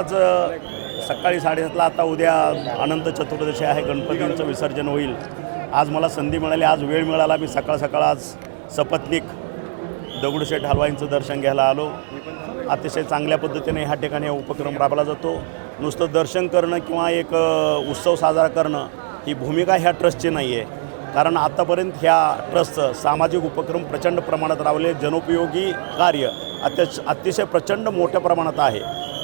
आज सकाळी साडेसातला आता उद्या अनंत चतुर्दशी आहे गणपतींचं विसर्जन होईल. आज मला संधी मिळाली आज वेळ मिळाला मी सकाळ सकाळ आज सपत्निक दगडूशेठ हलवाईंचं दर्शन घ्यायला आलो. अतिशय चांगल्या पद्धतीने ह्या ठिकाणी हा उपक्रम राबला जातो. नुसतं दर्शन करणं किंवा एक उत्सव साजरा करणं ही भूमिका ह्या ट्रस्टची नाही आहे. कारण आत्तापर्यंत ह्या ट्रस्टचं सामाजिक उपक्रम प्रचंड प्रमाणात राबले जनोपयोगी कार्य अत्य अतिशय प्रचंड मोठ्या प्रमाणात आहे.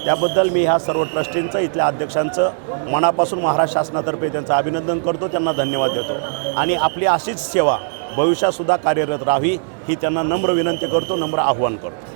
त्याबद्दल मी ह्या सर्व ट्रस्टींचं इथल्या अध्यक्षांचं मनापासून महाराष्ट्र शासनातर्फे त्यांचं अभिनंदन करतो त्यांना धन्यवाद देतो. आणि आपली अशीच सेवा भविष्यातसुद्धा कार्यरत राहावी ही त्यांना नम्र विनंती करतो नम्र आव्हान करतो.